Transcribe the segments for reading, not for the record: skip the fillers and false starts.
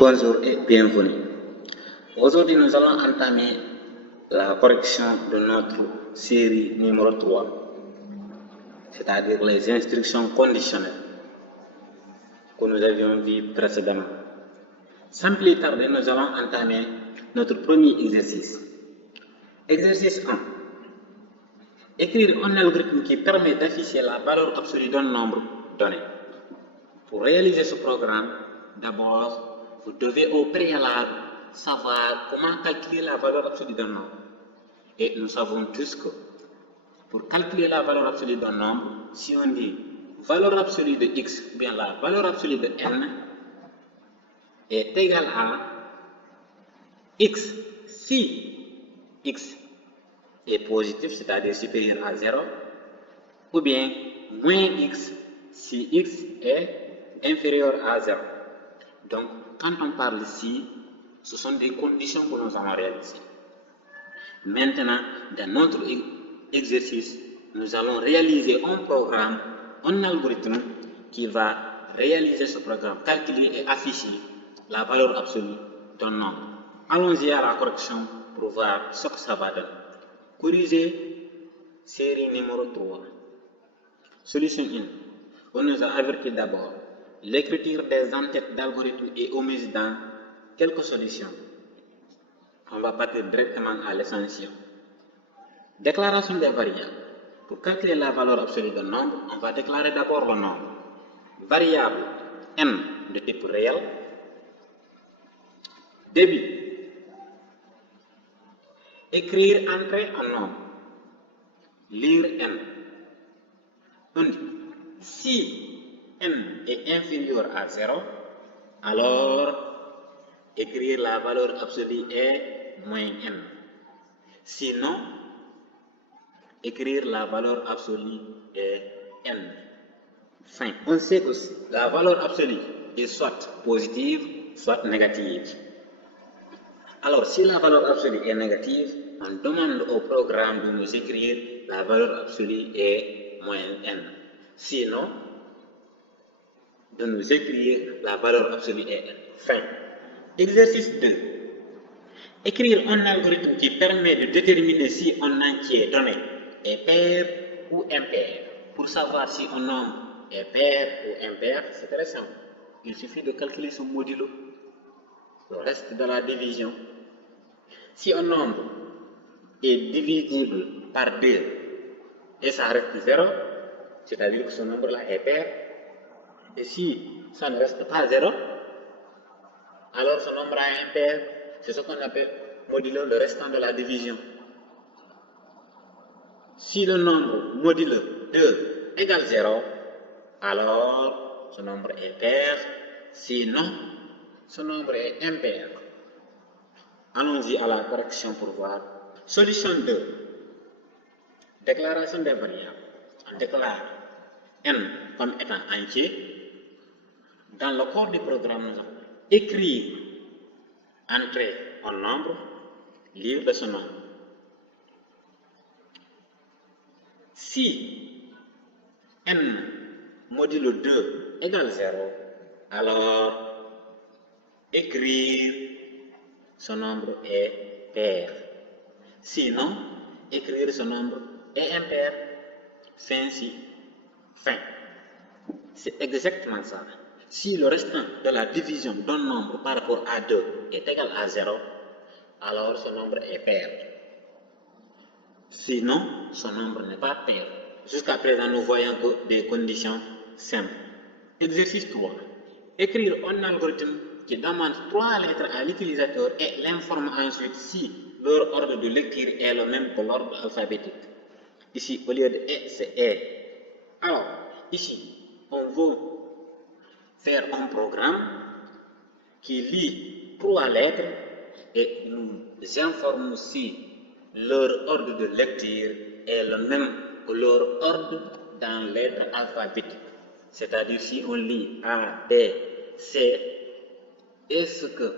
Bonjour et bienvenue. Aujourd'hui, nous allons entamer la correction de notre série numéro 3, c'est-à-dire les instructions conditionnelles que nous avions vues précédemment. Sans plus tarder, nous allons entamer notre premier exercice. Exercice 1. Écrire un algorithme qui permet d'afficher la valeur absolue d'un nombre donné. Pour réaliser ce programme, d'abord, vous devez au préalable savoir comment calculer la valeur absolue d'un nombre. Et nous savons tous que pour calculer la valeur absolue d'un nombre, si on dit valeur absolue de x ou bien la valeur absolue de n est égale à x si x est positif, c'est-à-dire supérieur à 0, ou bien moins x si x est inférieur à 0. Donc, quand on parle ici, ce sont des conditions que nous allons réaliser. Maintenant, dans notre exercice, nous allons réaliser un programme, un algorithme qui va réaliser ce programme, calculer et afficher la valeur absolue d'un nombre. Allons-y à la correction pour voir ce que ça va donner. Corriger série numéro 3. Solution 1. On nous a averti d'abord. L'écriture des entêtes d'algorithmes est omise dans quelques solutions. On va partir directement à l'essentiel. Déclaration des variables. Pour calculer la valeur absolue d'un nombre, on va déclarer d'abord le nombre. Variable n de type réel. Début. Écrire entrer en nombre. Lire n. On dit, si n est inférieur à 0, alors écrire la valeur absolue est moins n. Sinon, écrire la valeur absolue est n. Fin. On sait que la valeur absolue est soit positive, soit négative. Alors, si la valeur absolue est négative, on demande au programme de nous écrire la valeur absolue est moins n. Sinon, de nous écrire la valeur absolue est n. Fin. Exercice 2. Écrire un algorithme qui permet de déterminer si un entier donné est pair ou impair. Pour savoir si un nombre est pair ou impair, c'est très simple. Il suffit de calculer son modulo, le reste de la division. Si un nombre est divisible par 2 et ça reste 0, c'est-à-dire que ce nombre-là est pair. Et si ça ne reste pas 0, alors ce nombre est impair. C'est ce qu'on appelle modulo le restant de la division. Si le nombre modulo 2 égale 0, alors ce nombre est pair. Sinon, ce nombre est impair. Allons-y à la correction pour voir. Solution 2. Déclaration des variables. On déclare n comme étant entier. Dans le corps du programme, nous allons écrire entrer un nombre, lire de ce nombre. Si n modulo 2 égale 0, alors écrire ce nombre est pair. Sinon, écrire ce nombre est impair. Fin. C'est exactement ça. Si le restant de la division d'un nombre par rapport à 2 est égal à 0, alors ce nombre est pair. Sinon, ce nombre n'est pas pair. Jusqu'à présent, nous voyons que des conditions simples. Exercice 3. Écrire un algorithme qui demande 3 lettres à l'utilisateur et l'informe ensuite si leur ordre de lecture est le même que l'ordre alphabétique. Ici, au lieu de E, c'est E. Alors, ici, on veut faire un programme qui lit 3 lettres et nous informe si leur ordre de lecture est le même que leur ordre dans l'ordre alphabétique. C'est-à-dire si on lit A, B, C, est-ce que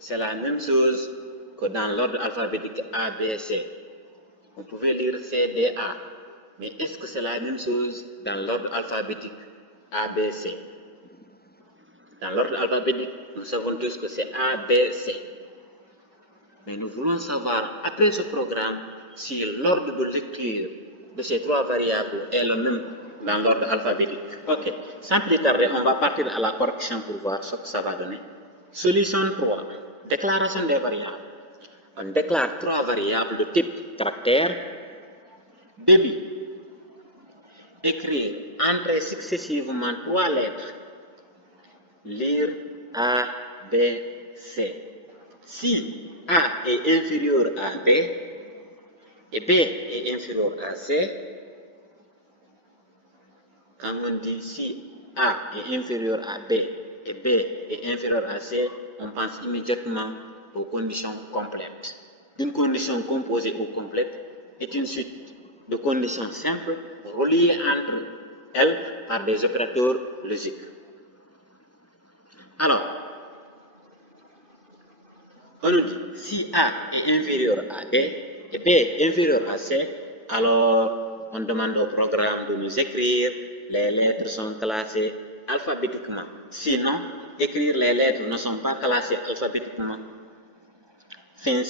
c'est la même chose que dans l'ordre alphabétique A, B, C? On pouvait lire C, D, A. Mais est-ce que c'est la même chose dans l'ordre alphabétique A, B, C? Dans l'ordre alphabétique, nous savons tous que c'est A, B, C. Mais nous voulons savoir, après ce programme, si l'ordre de lecture de ces trois variables est le même dans l'ordre alphabétique. Ok, sans plus tarder, on va partir à la correction pour voir ce que ça va donner. Solution 3. Déclaration des variables. On déclare trois variables de type caractère, débit. Écrire, entrer successivement trois lettres. Lire A, B, C. Si A est inférieur à B et B est inférieur à C, quand on dit si A est inférieur à B et B est inférieur à C, on pense immédiatement aux conditions complètes. Une condition composée ou complète est une suite de conditions simples reliées entre elles par des opérateurs logiques. Alors, on nous dit si A est inférieur à B et B est inférieur à C, alors on demande au programme de nous écrire les lettres sont classées alphabétiquement. Sinon, écrire les lettres ne sont pas classées alphabétiquement. Fin.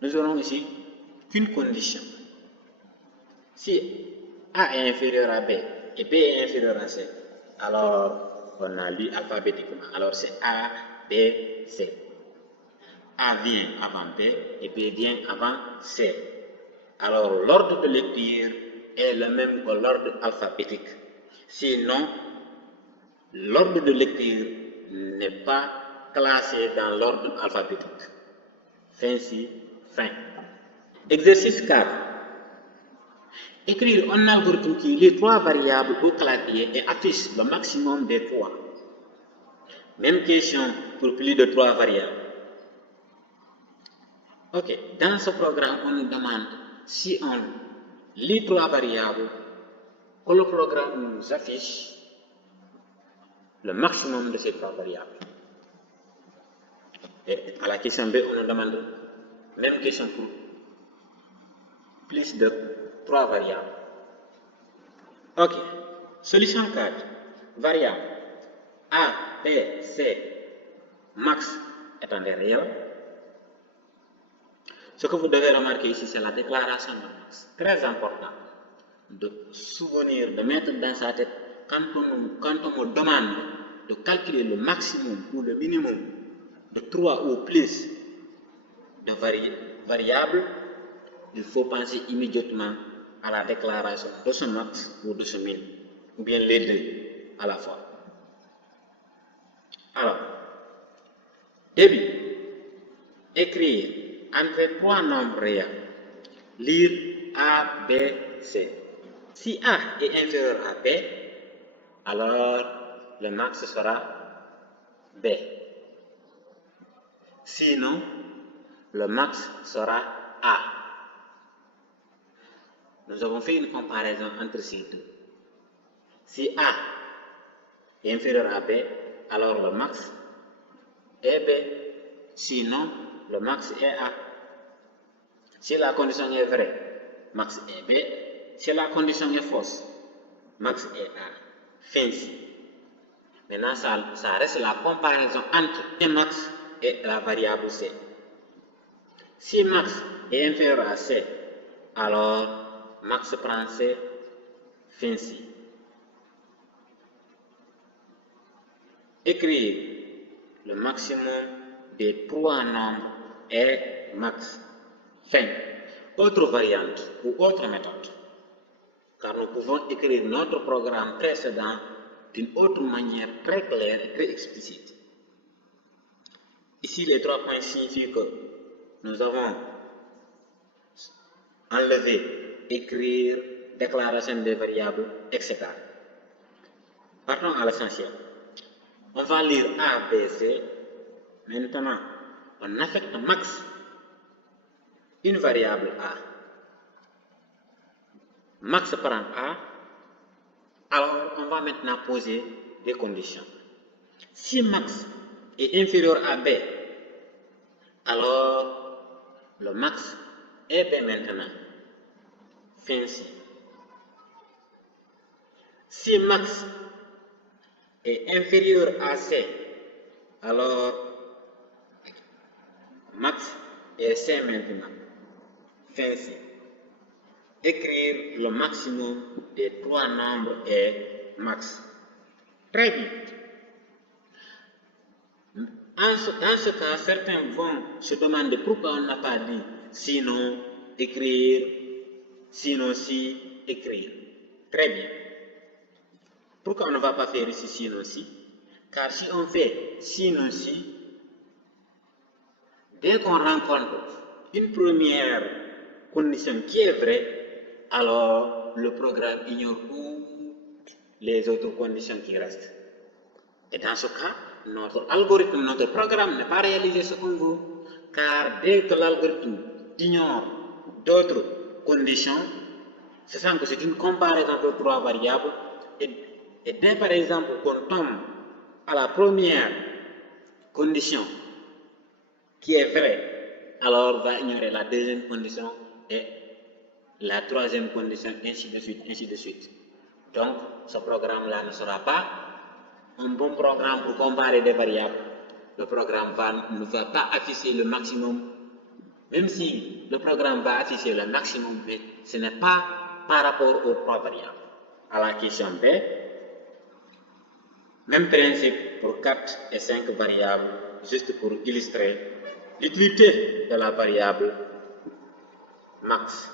Nous aurons ici qu'une condition. Si A est inférieur à B et B est inférieur à C, alors on a lu alphabétiquement. Alors c'est A, B, C. A vient avant B et B vient avant C. Alors l'ordre de lecture est le même que l'ordre alphabétique. Sinon, l'ordre de lecture n'est pas classé dans l'ordre alphabétique. Fin. Exercice 4. Écrire un algorithme qui lit trois variables au clavier et affiche le maximum des trois. Même question pour plus de trois variables. Ok, dans ce programme, on nous demande si on lit trois variables, que le programme nous affiche le maximum de ces trois variables. Et à la question B, on nous demande même question pour plus de trois variables. Ok, solution 4. Variable A, B, C, max étant des réels. Ce que vous devez remarquer ici, c'est la déclaration de max. Très important de souvenir, de mettre dans sa tête, quand on me demande de calculer le maximum ou le minimum de 3 ou plus de variables, il faut penser immédiatement à la déclaration de ce max ou de ce min, ou bien les deux à la fois. Alors, début, écrire entre trois nombres réels, lire A, B, C. Si A est inférieur à B, alors le max sera B. Sinon, le max sera A. Nous avons fait une comparaison entre ces deux. Si A est inférieur à B, alors le max est B. Sinon, le max est A. Si la condition est vraie, max est B. Si la condition est fausse, max est A. Fin. Maintenant, ça reste la comparaison entre un max et la variable C. Si max est inférieur à C, alors max prend C. Fin. Écrire le maximum des trois nombres est max. Fin. Autre variante ou autre méthode, car nous pouvons écrire notre programme précédent d'une autre manière très claire et très explicite. Ici, les 3 points signifient que nous avons enlevé, écrire, déclaration des variables, etc. Partons à l'essentiel. On va lire A, B, C. Maintenant, on affecte max une variable A. Max prend A. Alors, on va maintenant poser des conditions. Si max est inférieur à B, alors le max est B maintenant. Fin. Si max est inférieur à C, alors max est C maintenant. Fin C. Écrire le maximum des trois nombres est max. Très bien. Dans ce cas, certains vont se demander pourquoi on n'a pas dit sinon écrire, sinon si écrire. Très bien. Pourquoi on ne va pas faire ici sinon si? Car si on fait sinon si, dès qu'on rencontre une première condition qui est vraie, alors le programme ignore toutes les autres conditions qui restent. Et dans ce cas, notre algorithme, notre programme n'est pas réalisé ce qu'on veut, car dès que l'algorithme ignore d'autres conditions, c'est ça que c'est une comparaison de trois variables, et dès par exemple qu'on tombe à la première condition qui est vraie, alors va ignorer la deuxième condition et la troisième condition, ainsi de suite, ainsi de suite. Donc, ce programme-là ne sera pas un bon programme pour comparer des variables. Le programme ne va pas afficher le maximum, même si le programme va afficher le maximum, mais ce n'est pas par rapport aux trois variables. À la question B, même principe pour 4 et 5 variables, juste pour illustrer l'utilité de la variable max.